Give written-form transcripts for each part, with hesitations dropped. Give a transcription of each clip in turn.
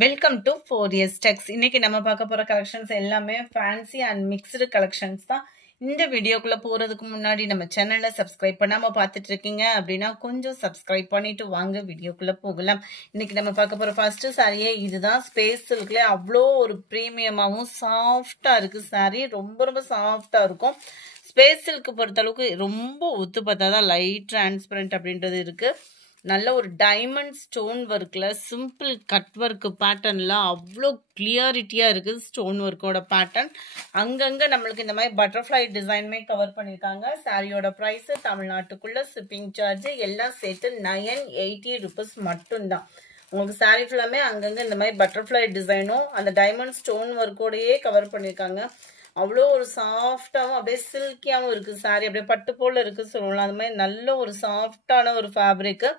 Welcome to 4S Techs. இன்னைக்கு நம்ம பார்க்க போற கலெக்ஷன்ஸ் எல்லாமே ஃபேன்சி அண்ட் மிக்ஸ்டு கலெக்ஷன்ஸ் தான். இந்த வீடியோக்குள்ள போறதுக்கு முன்னாடி நம்ம சேனலை சப்ஸ்கிரைப் பண்ணாம பார்த்துட்டு இருக்கீங்க அப்படின்னா கொஞ்சம் சப்ஸ்கிரைப் பண்ணிட்டு வாங்க வீடியோக்குள்ள போகலாம். இன்னைக்கு நம்ம பார்க்க போற ஃபர்ஸ்ட் சாரியே இதுதான். ஸ்பேஸ் சில்க்ல அவ்வளோ ஒரு பிரீமியமாகவும் சாஃப்டா இருக்கு சாரி. ரொம்ப ரொம்ப சாஃப்டா இருக்கும். ஸ்பேஸ் சில்க் பொறுத்த அளவுக்கு ரொம்ப ஒத்து பார்த்தாதான் லைட் டிரான்ஸ்பரண்ட் அப்படின்றது இருக்கு. நல்ல ஒரு டைமண்ட் ஸ்டோன் ஒர்க்கில் சிம்பிள் கட் ஒர்க்கு பேட்டர்னில் அவ்வளோ கிளியாரிட்டியாக இருக்குது. ஸ்டோன் ஒர்க்கோட பேட்டர்ன் அங்கங்கே நம்மளுக்கு இந்த மாதிரி பட்டர்ஃப்ளை டிசைனுமே கவர் பண்ணியிருக்காங்க. சாரியோட ப்ரைஸு தமிழ்நாட்டுக்குள்ளே ஷிப்பிங் சார்ஜ் எல்லாம் சேர்த்து 980 rupees மட்டும்தான். உங்களுக்கு சாரி ஃபுல்லாமே அங்கங்கே இந்த மாதிரி பட்டர்ஃப்ளை டிசைனும் அந்த டைமண்ட் ஸ்டோன் ஒர்க்கோடையே கவர் பண்ணியிருக்காங்க. அவ்வளோ ஒரு சாஃப்டாகவும் அப்படியே சில்கியாகவும் இருக்குது சாரி. அப்படியே பட்டு போல் இருக்குது சொல்லலாம். அது மாதிரி நல்ல ஒரு சாஃப்டான ஒரு ஃபேப்ரிக்கு.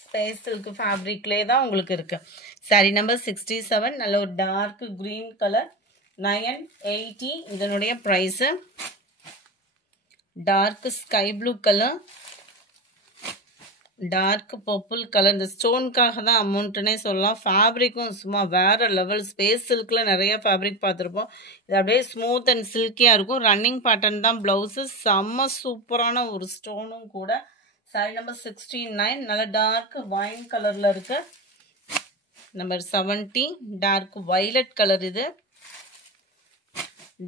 ஸ்பேஸ் சில்க் ஃபேப்ரிக்லேயே தான் உங்களுக்கு இருக்குது. சாரி நம்பர் 67. நல்ல ஒரு டார்க் க்ரீன் கலர் 980. இதனுடைய price. Dark sky blue colour, dark purple colour. இந்த ஸ்டோனுக்காக தான் அமௌண்ட்டுனே சொல்லலாம். ஃபேப்ரிக்கும் சும்மா வேற லெவல். ஸ்பேஸ் சில்கில் நிறைய ஃபேப்ரிக் பார்த்துருப்போம். இது அப்படியே ஸ்மூத் அண்ட் சில்கியாக இருக்கும். ரன்னிங் பேட்டர்ன் தான் ப்ளவுஸு. செம்ம சூப்பரான ஒரு ஸ்டோனும் கூட. சாரி நம்பர் 69. நல்ல டார்க் வைன் கலரில் இருக்கு. Number 70 dark violet colour. இது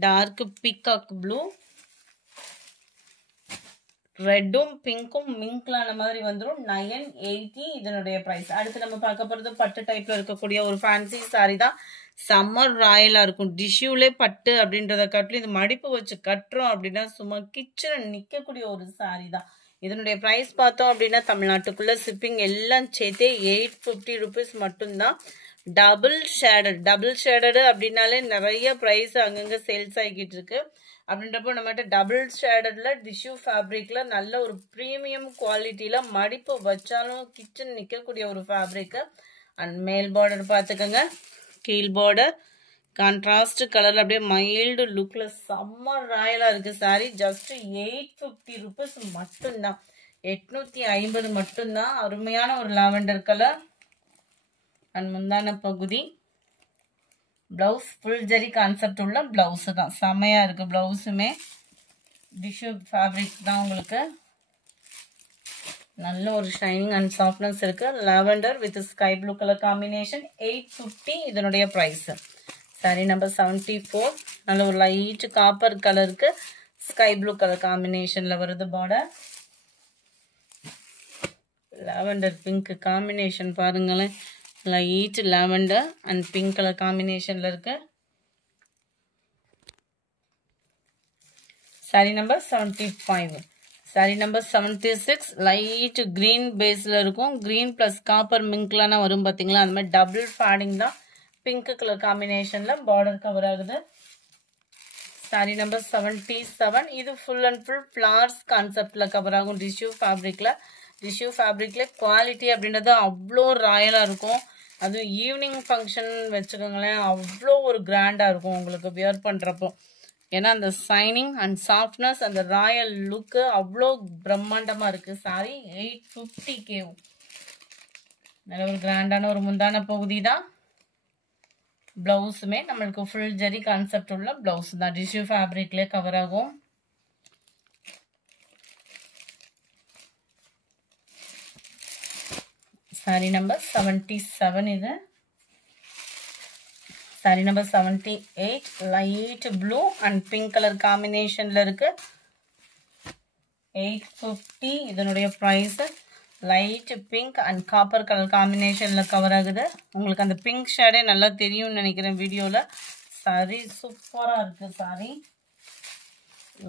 டார்க் பீகாக் ப்ளூ, ரெட்டும் பிங்க்கும் மிங்க்லான மாதிரி வந்துடும். 980 இதனுடைய ப்ரைஸ். அடுத்து நம்ம பார்க்க போகிறது பட்டு டைப்ல இருக்கக்கூடிய ஒரு ஃபேன்சி சாரி தான். சம்மர் ராயலா இருக்கும். டிஷ்யூலே பட்டு அப்படின்றத காட்டிலும் இது மடிப்பு வச்சு கட்டுறோம் அப்படின்னா சும்மா கிச்சன் நிற்கக்கூடிய ஒரு சாரி தான். இதனுடைய ப்ரைஸ் பார்த்தோம் அப்படின்னா தமிழ்நாட்டுக்குள்ள ஷிப்பிங் எல்லாம் சேர்த்தே 850 rupees மட்டும்தான். டபுள் ஷேடடு அப்படின்னாலே நிறைய ப்ரைஸ் அங்கங்கே சேல்ஸ் ஆகிக்கிட்டு இருக்கு. அப்படின்றப்போ நம்மகிட்ட டபுள் ஷேடட்ல டிஷ்யூ ஃபேப்ரிக்ல நல்ல ஒரு ப்ரீமியம் குவாலிட்டியில மடிப்பு வச்சாலும் கிச்சன் நிற்கக்கூடிய ஒரு ஃபேப்ரிக்கு. அண்ட் மேல் பார்டர் பார்த்துக்கோங்க. கீழ் பார்டர் கான்ட்ராஸ்ட் கலர்ல அப்படியே மைல்டு லுக்ல செம்ம ராயலா இருக்கு சாரி. ஜஸ்ட் 850 rupees மட்டும்தான். 850 மட்டும்தான். அருமையான ஒரு லாவெண்டர் கலர். அண்ட் முந்தான பகுதி. பிளவுஸ் ஃபுல் ஜரி கான்செப்ட் உள்ள பிளவுஸு தான். செம்மையா இருக்கு பிளவுஸுமே. டிஷ்யூ ஃபேப்ரிக் தான் உங்களுக்கு. நல்ல ஒரு ஷைனிங் அண்ட் சாஃப்ட்னஸ் இருக்கு. Lavender with sky blue colour combination. 850 இதனுடைய ப்ரைஸ். சாரி நம்பர் 74. நல்ல ஒரு லைட் காப்பர் கலருக்கு ஸ்கை ப்ளூ கலர் காம்பினேஷன்ல வருது பார்டர். லாவெண்டர் பிங்க் காம்பினேஷன் பாருங்களேன். Light lavender and pink colour காம்பினேஷன்ல இருக்கு. Sari number 75. Sari number 76. Light green பேஸ்ல இருக்கும். கிரீன் பிளஸ் காப்பர் மிங்க்லான வரும் பார்த்தீங்களா, அந்த மாதிரி டபுள் ஃபேடிங் தான். பிங்க் கலர் காம்பினேஷன்ல பார்டர் கவர் ஆகுது. Sorry number 77. இது ஃபுல் அண்ட் ஃபுல் ஃபிளவர்ஸ் கான்செப்ட்ல கவர் ஆகும். டிஷ்யூ ஃபேப்ரிக்ல குவாலிட்டி அப்படின்றது அவ்வளோ ராயலா இருக்கும். அதுவும் ஈவினிங் ஃபங்க்ஷன் வச்சுக்கோங்களேன், அவ்வளோ ஒரு கிராண்டா இருக்கும் உங்களுக்கு வியர் பண்றப்போ. ஏன்னா அந்த சைனிங் அண்ட் சாஃப்ட்னஸ் அந்த ராயல் லுக்கு அவ்வளோ பிரம்மாண்டமா இருக்கு சாரி. 850 நல்ல ஒரு கிராண்டான ஒரு முந்தான பகுதி தான். பிளவுஸுமே நம்மளுக்கு ஃபுல் ஜரி கான்செப்ட் உள்ள பிளவுஸ் தான். டிஷ்யூ ஃபேப்ரிக்ல கவர் ஆகும். சாரி நம்பர் 77 இது. Sari number 78. Light blue and pink colour காம்பினேஷன்ல இருக்கு. 850 இதனுடைய price. Light pink and copper colour காம்பினேஷன்ல கவர் ஆகுது. உங்களுக்கு அந்த பிங்க் ஷேடே நல்லா தெரியும்னு நினைக்கிறேன் வீடியோல. சாரி சூப்பரா இருக்கு சாரி.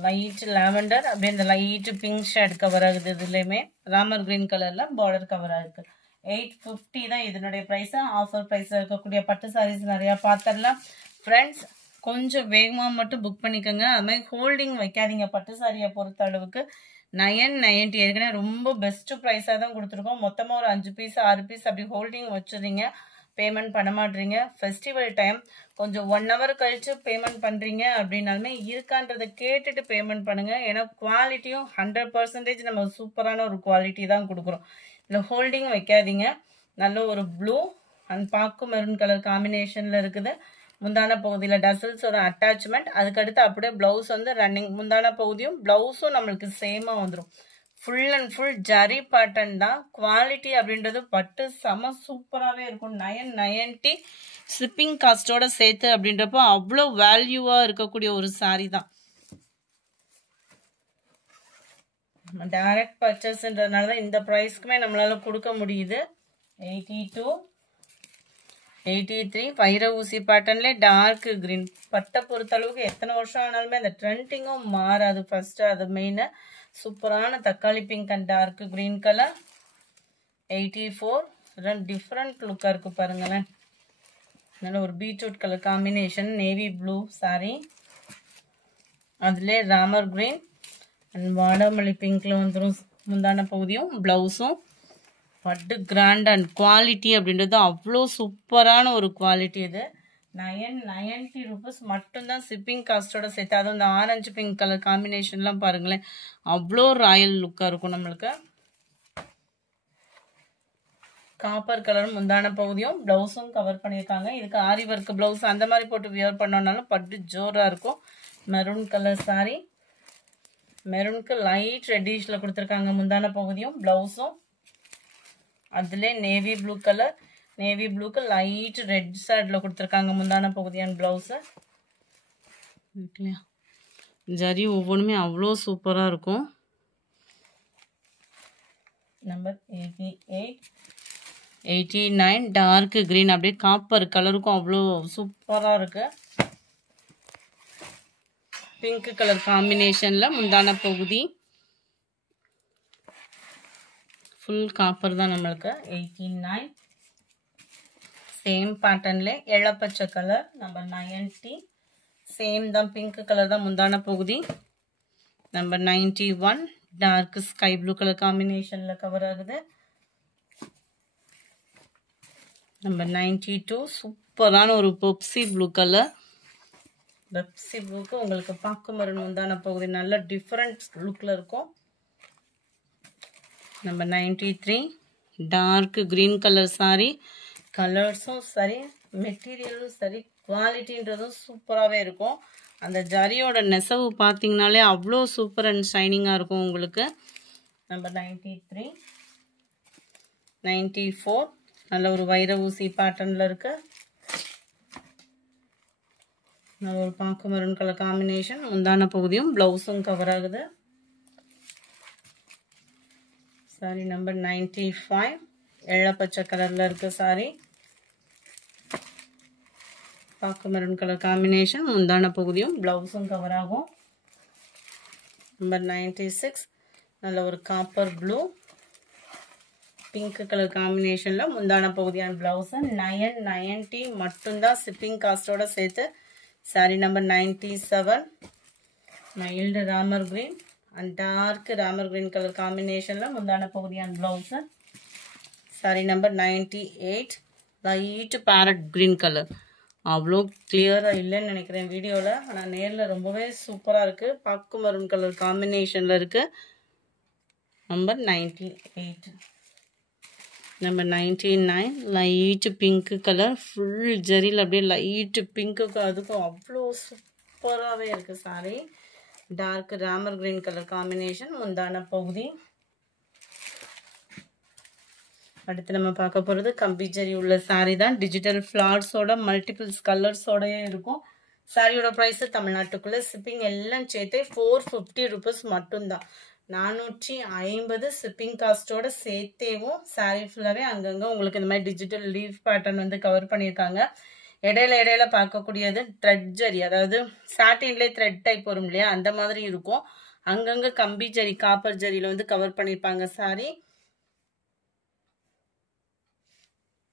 லைட் லாவெண்டர் அப்படியே இந்த லைட் பிங்க் ஷேட் கவர் ஆகுது. இதுலயுமே ராமர் கிரீன் கலர்ல பார்டர் கவர் ஆகுது. 850 தான் இதனுடைய ப்ரைஸ். ஆஃபர் ப்ரைஸ்ல இருக்கக்கூடிய பட்டு சாரீஸ் நிறைய பார்த்துடலாம் ஃப்ரெண்ட்ஸ். கொஞ்சம் வேகமாக மட்டும் புக் பண்ணிக்கோங்க. அது மாதிரி ஹோல்டிங் வைக்காதீங்க. பட்டு சாரியை பொறுத்த அளவுக்கு 990 ஏற்கனவே ரொம்ப பெஸ்ட் ப்ரைஸாக தான் கொடுத்துருக்கோம். மொத்தமாக ஒரு 5 பீஸ் 6 பீஸ் அப்படி ஹோல்டிங் வச்சுருங்க. பேமெண்ட் பண்ண மாட்டீங்க. ஃபெஸ்டிவல் டைம் கொஞ்சம் 1 hour கழிச்சு பேமெண்ட் பண்ணுறீங்க அப்படின்னாலுமே இருக்கான்றதை கேட்டுட்டு பேமெண்ட் பண்ணுங்கள். ஏன்னா குவாலிட்டியும் 100% நம்ம சூப்பரான ஒரு குவாலிட்டி தான் கொடுக்குறோம். இதில் ஹோல்டிங் வைக்காதீங்க. நல்ல ஒரு ப்ளூ அண்ட் பாக்கு மெரூன் கலர் காம்பினேஷனில் இருக்குது. முந்தான பகுதியில் டசல்ஸோட அட்டாச்மெண்ட். அதுக்கடுத்து அப்படியே ப்ளவுஸ் வந்து ரன்னிங். முந்தான பகுதியும் ப்ளவுஸும் நம்மளுக்கு சேமாக வந்துடும். Full and full zari pattern தான். குவாலிட்டி அப்படின்றது பட்டு செம சூப்பராகவே இருக்கும். 990 ஷிப்பிங் காஸ்டோட சேர்த்து அப்படின்றப்போ அவ்வளோ வேல்யூவாக இருக்கக்கூடிய ஒரு சாரீ தான். டைரக்ட் பர்ச்சேஸ்ன்றதுனால தான் இந்த ப்ரைஸ்க்குமே நம்மளால கொடுக்க முடியுது. 82, 83 வைர ஊசி பேட்டர்ன்லேயே டார்க் கிரீன். பட்டை பொறுத்தளவுக்கு எத்தனை வருஷம் ஆனாலுமே அந்த ட்ரெண்டிங்கும் மாறாது. ஃபர்ஸ்ட் அது மெயினு. சூப்பரான தக்காளி pink and dark green colour. 84 different லுக்காக இருக்குது பாருங்களேன். நல்ல ஒரு beetroot colour combination. Navy blue sari. அதிலே ராமர் கிரீன் அண்ட் வாடாமல்லி பிங்க்ல வந்துடும் முந்தான பகுதியும் ப்ளவுஸும். பட்டு கிராண்ட் அண்ட் குவாலிட்டி அப்படின்றது அவ்வளோ சூப்பரான ஒரு குவாலிட்டி. இது 990 rupees மட்டும்தான் ஷிப்பிங் காஸ்டோட சேர்த்து. அதுவும் இந்த ஆரஞ்சு பிங்க் கலர் காம்பினேஷன்லாம் பாருங்களேன், அவ்வளோ ராயல் லுக்காக இருக்கும். நம்மளுக்கு காப்பர் கலர் முந்தான பகுதியும் ப்ளவுஸும் கவர் பண்ணியிருக்காங்க. இதுக்கு ஆரி ஒர்க் ப்ளவுஸ் அந்த மாதிரி போட்டு வியர் பண்ணோம்னாலும் பட்டு ஜோராக இருக்கும். Maroon colour sari. மெரூனுக்கு லைட் ரெட்டிஷ்ல கொடுத்துருக்காங்க முந்தான பகுதியும் ப்ளவுஸும். அதுல நேவி ப்ளூ கலர். நேவி ப்ளூக்கு லைட் ரெட் சைட்ல கொடுத்துருக்காங்க முந்தான பகுதியான ப்ளவுஸு. ஜரி ஒவ்வொன்றுமே அவ்வளோ சூப்பராக இருக்கும். Number 88, 89 dark green. அப்படியே காப்பர் கலருக்கும் அவ்வளோ சூப்பராக இருக்கு. பிங்க் கலர் காம்பினேஷனில் முந்தான பகுதி ஃபுல் காப்பர் தான் நம்மளுக்கு. 89 சேம் பேட்டர்ன்ல இளப்பச்சை கலர். நம்பர் 90 சேம் தான், பிங்க் கலர் தான் முந்தான பகுதி. Number 91 dark sky blue colour காம்பினேஷன்ல கவர் ஆகுது. நம்பர் 92 சூப்பரான ஒரு பெப்சி ப்ளூ கலர். பெப்சி ப்ளூக்கு உங்களுக்கு பாக்கு மரன் முந்தான பகுதி நல்ல டிஃப்ரெண்ட் லுக்கில் இருக்கும். Number 93 dark green colour sari. கலர்ஸும் சரி, மெட்டீரியலும் சரி, குவாலிட்டின்றதும் சூப்பராகவே இருக்கும். அந்த ஜரியோட நெசவு பார்த்தீங்கனாலே அவ்வளோ சூப்பர் அண்ட் ஷைனிங்காக இருக்கும் உங்களுக்கு. நம்பர் 93, 94 நல்ல ஒரு வைர ஊசி பேட்டர்னில் இருக்கு. நல்ல ஒரு பாக்கு மெரூன் கலர் காம்பினேஷன். முந்தான பகுதியும் ப்ளவுஸும் கவர் ஆகுது. சாரி நம்பர் 95 எள்ளப்பச்சை கலரில் இருக்கு சாரி. பாக்கு மெரூன் கலர் காம்பினேஷன். முந்தான பகுதியும் ப்ளவுஸும் கவர் ஆகும். நம்பர் 96 நல்ல ஒரு காப்பர் ப்ளூ பிங்க் கலர் காம்பினேஷனில் முந்தான பகுதியான ப்ளவுஸு. 990 மட்டும்தான் ஷிப்பிங் காஸ்டோட சேர்த்து. Sari number 97 mild Ramar green and dark Ramar green colour காம்பினேஷனில் முந்தான பகுதியான blouse. Sari number 98 light parrot green colour. அவ்வளோ கிளியராக இல்லைன்னு நினைக்கிறேன் வீடியோவில், ஆனால் நேரில் ரொம்பவே சூப்பராக இருக்குது. பாக்கு மரூன் கலர் காம்பினேஷனில் இருக்குது. Number 98. Number 99 light pink colour. Full ஜரியில் அப்படியே லைட் பிங்க்குக்கு அதுக்கும் அவ்வளோ சூப்பராகவே இருக்குது sari. Dark Ramar green colour combination முந்தான பகுதி. அடுத்து நம்ம பார்க்க போகிறது கம்பி ஜரி உள்ள சாரி தான். டிஜிட்டல் ஃப்ளார்ஸோட மல்டிபிள்ஸ் கலர்ஸோடயே இருக்கும். சாரியோட ப்ரைஸு தமிழ்நாட்டுக்குள்ளே ஷிப்பிங் எல்லாம் சேர்த்து 450 rupees மட்டும்தான். 450 ஷிப்பிங் காஸ்டோட சேர்த்தேவும் சாரி ஃபுல்லாகவே அங்கங்கே உங்களுக்கு இந்த மாதிரி டிஜிட்டல் லீஃப் பேட்டர்ன் வந்து கவர் பண்ணியிருக்காங்க. இடையில பார்க்கக்கூடியது த்ரெட் ஜரி, அதாவது சாட்டின்லேயே த்ரெட் டைப் வரும் இல்லையா, அந்த மாதிரி இருக்கும். அங்கங்கே கம்பி ஜரி காப்பர் ஜரியில் வந்து கவர் பண்ணியிருப்பாங்க சாரி.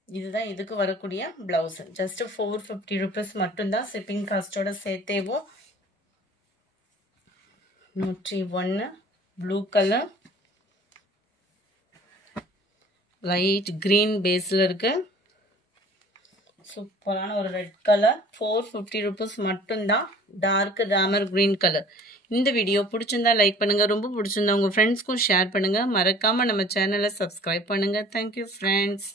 இதுதான் இதுக்கு வரக்கூடிய பிளவுஸ். ஜஸ்ட் 450 rupees மட்டும்தான் ஷிப்பிங் காஸ்டோட சேர்த்தேவும். 101 ப்ளூ கலர் லைட் கிரீன் பேஸ்ல இருக்கு. சூப்பரான ஒரு ரெட் கலர். 450 rupees மட்டும்தான். Dark Ramar green colour. இந்த வீடியோ பிடிச்சிருந்தா லைக் பண்ணுங்க, ரொம்ப பிடிச்சிருந்தா உங்க ஃப்ரெண்ட்ஸ்க்கும் ஷேர் பண்ணுங்க. மறக்காம நம்ம சேனலை சப்ஸ்கிரைப் பண்ணுங்க. Thank you friends.